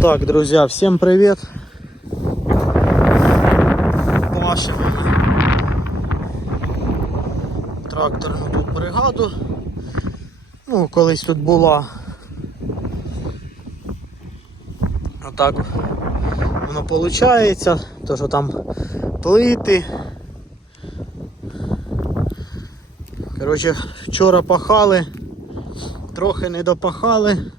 Так, друзья, всем привет. Пашем тракторну бригаду. Ну, колись тут була. Отак воно виходить, то що там плити. Коротше, вчора пахали, трохи не допахали.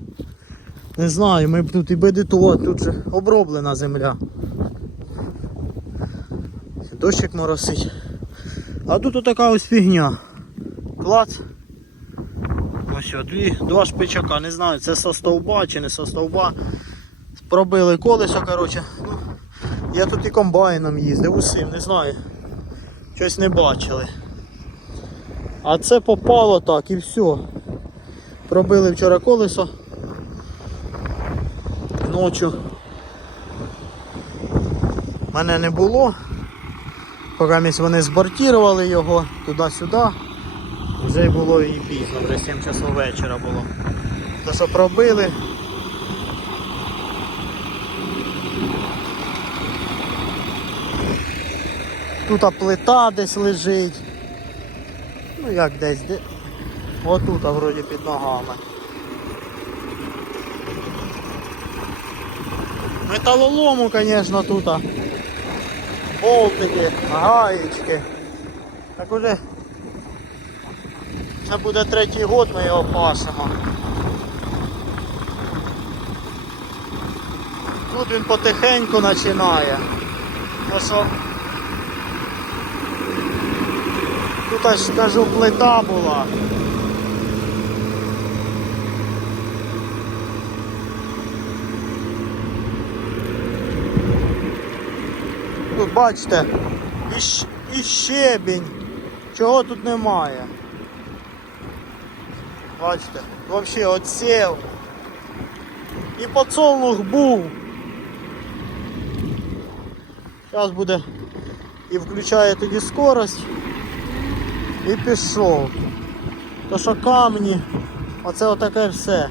Не знаю, ми б тут і БДТО, тут же оброблена земля. Дощик моросить. А тут отака ось фігня. Клац. Ось дві, два шпичака, не знаю, це со стовба чи не со стовба. Пробили колесо, коротше. Ну, я тут і комбайном їздив, усім, не знаю. Щось не бачили. А це попало так і все. Пробили вчора колесо. Ночі мене не було. Поки вони збортували його туди-сюди. Вже було і пізно, вже 7 часов вечора було. То що пробили. Тут плита десь лежить. Ну як десь, де. Отут, вроді під ногами. Металолому, звісно, тут. Болтики, гаєчки. Так уже це буде третій год, ми його пасимо. Тут він потихеньку починає. Тут аж кажу плита була. Тут бачите, і, і щебінь. Чого тут немає? Бачите, взагалі отсів. І подсолнух був. Зараз буде і включає тоді скорость. І пішов. То що камні, оце отаке все.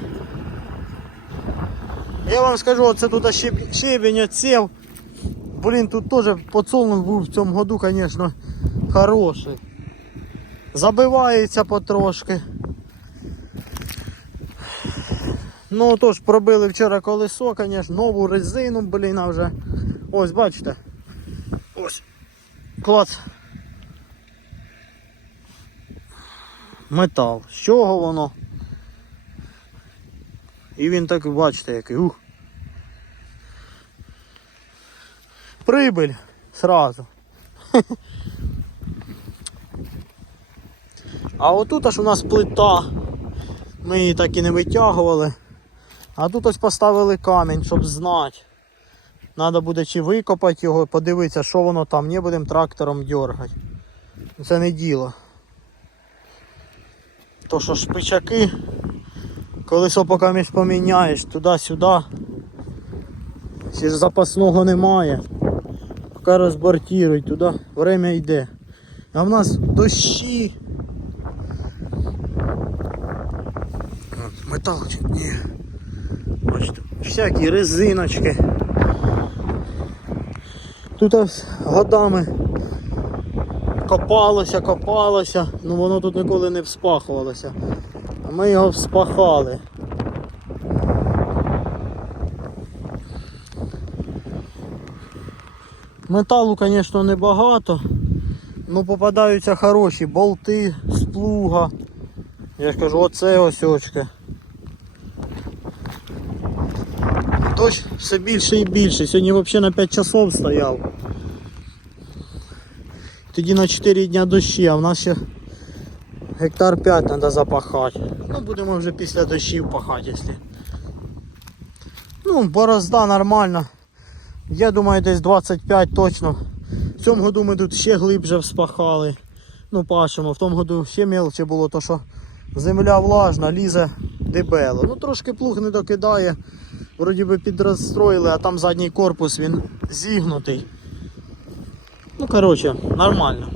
Я вам скажу, оце тут щебінь отсів. Блін, тут теж подсолнух був в цьому году, звісно, хороший. Забивається потрошки. Ну тож пробили вчора колесо, звісно, нову резину, блін, а вже. Ось, бачите. Ось. Клац. Метал. З чого воно? І він так, бачите, який. Ух. Прибыль сразу. А отут аж у нас плита. Ми її так і не витягували. А тут ось поставили камінь, щоб знати. Треба буде чи викопати його, подивитися, що воно там, не будемо трактором дергати. Це не діло. То що шпичаки, колесо поки між поміняєш туди-сюди. Ще ж запасного немає. Поки розбортірують, туди время йде. А в нас дощі. Метал чи ні. Бачите, всякі резиночки. Тут годами копалося, копалося, ну воно тут ніколи не вспахувалося. А ми його вспахали. Металу, звісно, небагато, але попадаються хороші болти з плуга. Я ж кажу, оце ось очки. Дощ все більше і більше. Сьогодні взагалі на 5 часов стояв. Тоді на 4 дня дощі, а в нас ще гектар 5 треба запахати. Ну будемо вже після дощів пахати, якщо. Ну, борозда нормальна. Я думаю, десь 25 точно. В цьому году ми тут ще глибше вспахали. Ну, пашемо. В тому году ще мелче було, то що земля влажна, лізе дебело. Ну трошки плуг не докидає. Вроді би підрозстроїли, а там задній корпус він зігнутий. Ну, коротше, нормально.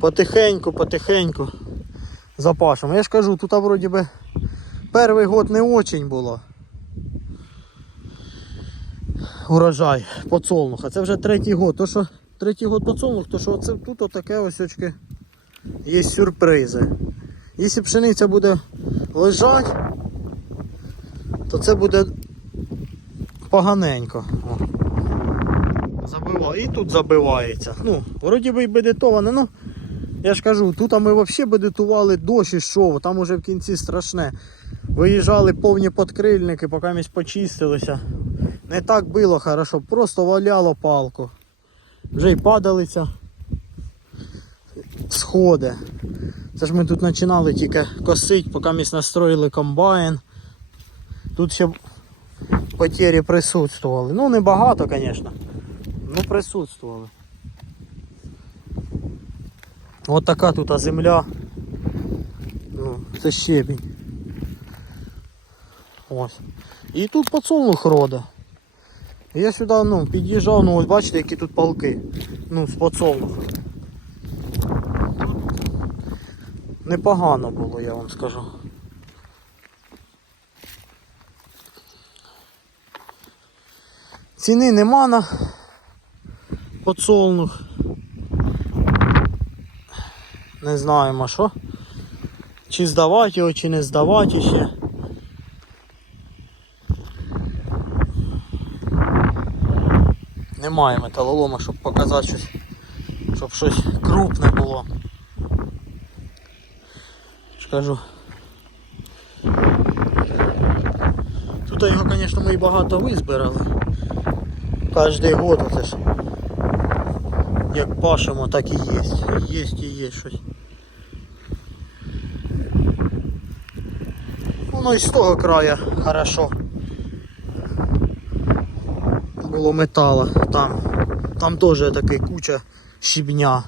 Потихеньку, потихеньку запашемо. Я ж кажу, тут вроді би перший год не очень було. Урожай подсолнуха. Це вже третій год. То що третій год подсолнух, то що це тут отаке ось очки є сюрпризи. Якщо пшениця буде лежати, то це буде поганенько. І тут забивається. Ну, вроді би і бедитоване, ну. Я ж кажу, тут ми взагалі бедитували дощ ішов, там уже в кінці страшне. Виїжджали повні подкрильники, поки місь почистилися. Не так було хорошо, просто валяло палку. Вже й падалиця. Сходи. Це ж ми тут починали тільки косити, поки ми настроїли комбайн. Тут ще потері присутствували. Ну не багато, звісно. Ну присутствували. От така тут земля. Ну, це щебінь. Ось. І тут подсолнух рода. Я сюди ну, під'їжджав, ну ось бачите, які тут палки. Ну, з подсолнуха. Непогано було, я вам скажу. Ціни нема на подсолнух. Не знаємо що. Чи здавати його, чи не здавати ще. Немає металолома, щоб показати щось, щоб щось крупне було. Скажу. Тут його, звісно, ми і багато визбирали. Кожний год оце ж. Як пашемо, так і є. Є і є щось. Воно і з того краю хорошо. Було метала там. Там теж такий куча щебня.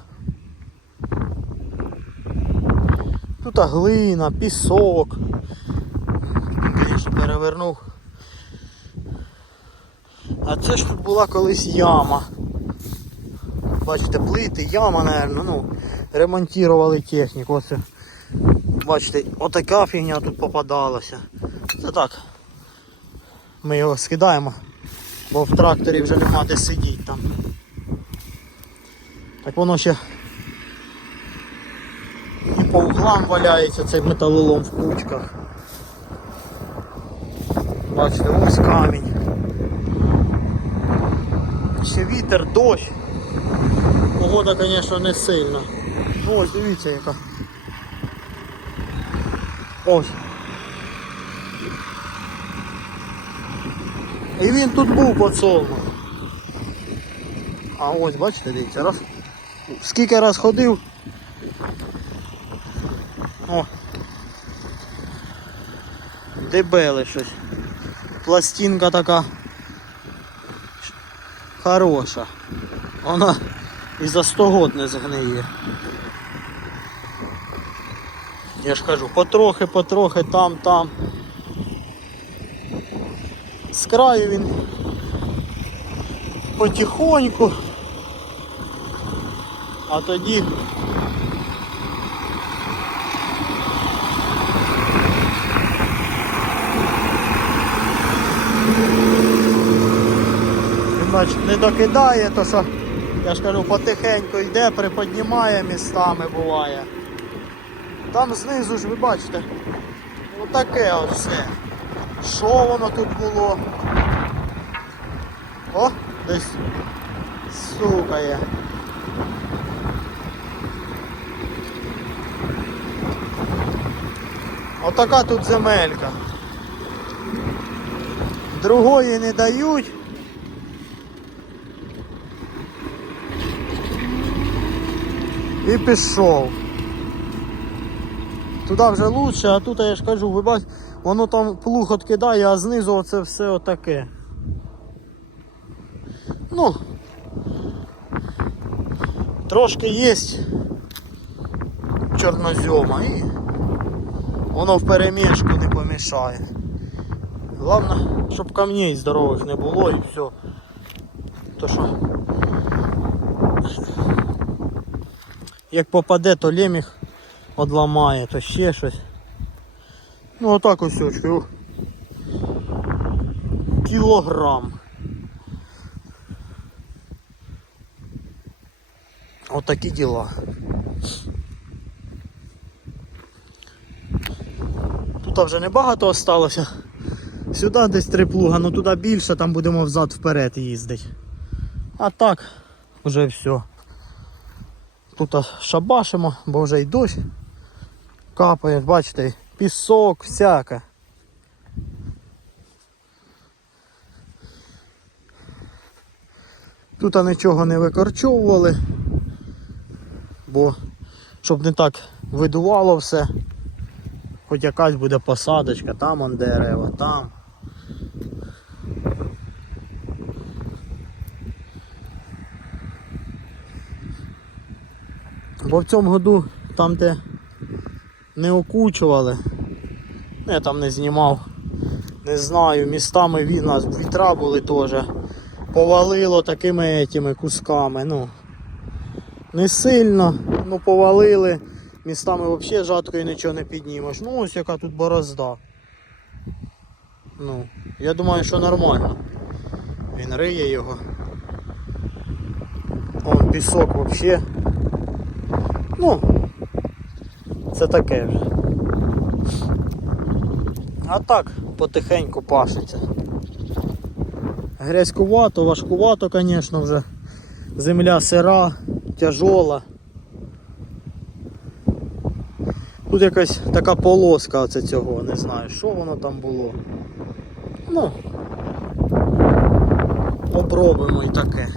Тут глина, пісок. Звісно, перевернув. А це ж тут була колись яма. Бачите, плити, яма, наверное, ну, ремонтували техніку. Ось, бачите, отака фігня тут попадалася. Це так. Ми його скидаємо, бо в тракторі вже нема де сидіти там. Так воно ще і по углам валяється цей металолом в кучках. Бачите, ось камінь. Ще вітер, дощ. Погода, звісно, не сильна. Ось, дивіться яка. Ось. І він тут був подсолнух. А ось, бачите, дивіться, раз. Скільки раз ходив. О. Дебеле щось. Пластинка така хороша. Вона і за 100 год не згниє. Я ж кажу, потрохи, потрохи, там, там. З краю він потихоньку. А тоді не докидає, то що я ж кажу, потихеньку йде, приподнімає містами буває. Там знизу ж ви бачите, отаке от все. Що воно тут було? О, десь стукає. Отака тут земелька. Другої не дають. І пішов. Туди вже лучше, а тут я ж кажу, ви бачите, воно там плуг откидає, а знизу оце все отаке. Ну, трошки є чорнозьома і воно в перемішку не помішає. Головне, щоб камней здорових не було і все. То що як попаде, то леміх одламає, то ще щось. Ну отак ось очки. Кілограм. Отакі діла. Тут вже небагато осталося. Сюди десь три плуга, ну туди більше, там будемо взад вперед їздити. А так, вже все. Тут шабашимо, бо вже й дощ капає, бачите, пісок, всяке. Тут нічого не викорчовували, бо щоб не так видувало все. Хоч якась буде посадочка, там он дерева, там. Бо в цьому году там, де не окучували, я там не знімав, не знаю, містами від нас вітра були теж. Повалило такими етими кусками. ну Не сильно, ну повалили. Містами взагалі жаткою нічого не піднімеш. Ну ось яка тут борозда. Ну, я думаю, що нормально. Він риє його. Вон пісок взагалі. Ну, це таке вже. А так, потихеньку пашиться. Грязькувато, важкувато, звісно, вже. Земля сира, тяжола. Тут якась така полоска оце цього, не знаю, що воно там було. Ну, обробимо і таке.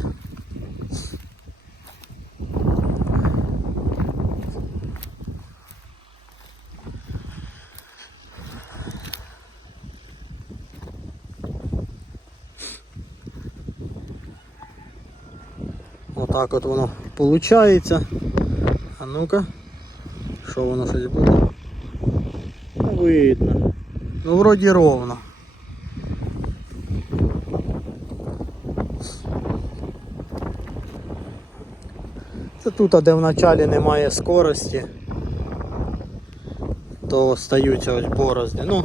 Отак от воно виходить. А ну-ка, що воно щось буде? Ну, видно. Ну вроді ровно. Це тут, де в началі немає скорості, то стаються ось борозди. Ну,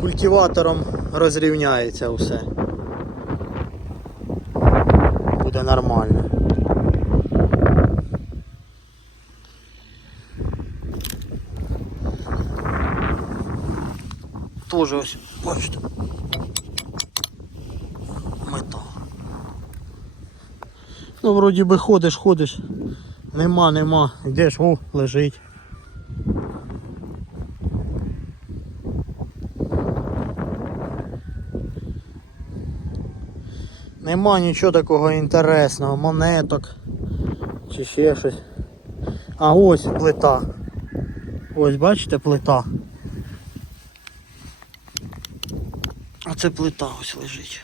культиватором розрівняється все. Буде нормально. Тоже ось, бачите. Метал. Ну, вроді би ходиш, ходиш. Нема, нема. Йдеш, о, лежить. Нема нічого такого інтересного, монеток чи ще щось. А ось плита. Ось бачите плита. Оце плита ось лежить.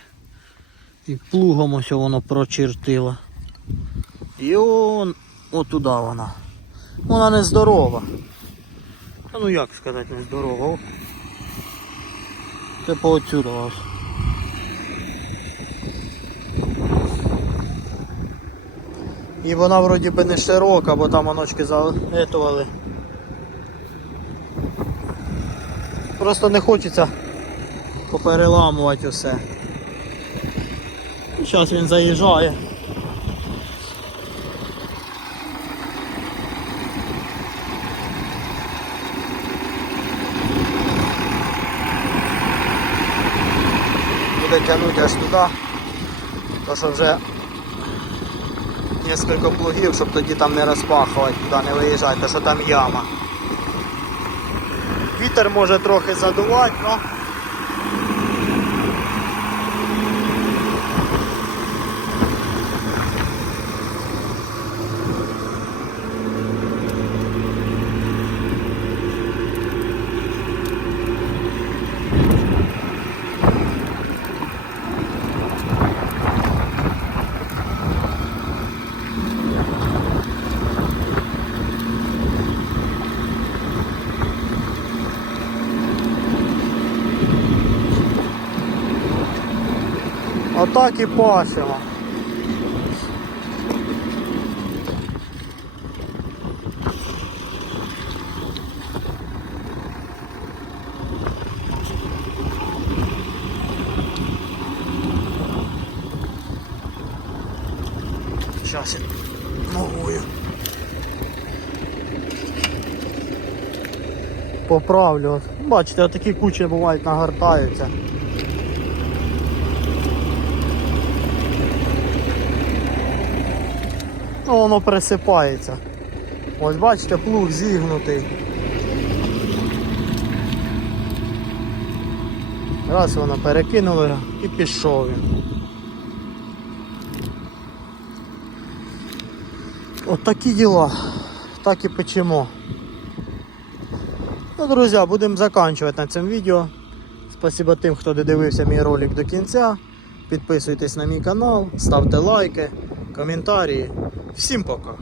І плугом ось воно прочертило. І он отуда вона. Вона не здорова. Ну як сказати не здорова? Це по отсюда ось. І вона вроді би не широка, бо там оночки залетували. Просто не хочеться попереламувати усе. Зараз він заїжджає. Буде тягнути аж туди, то що вже несколько плугів, щоб тоді там не розпахувати, туди не виїжджати, то що там яма. Вітер може трохи задувати, але так і пасемо. Зараз я ногою. Поправлю. Бачите, такі кучі бувають нагортаються. Ну, воно присипається. Ось бачите, плуг зігнутий. Раз воно перекинули і пішов він. От такі діла. Так і печемо. Ну, друзі, будемо закінчувати на цьому відео. Спасибо тим, хто додивився мій ролик до кінця. Підписуйтесь на мій канал, ставте лайки, коментарі. Всім пока!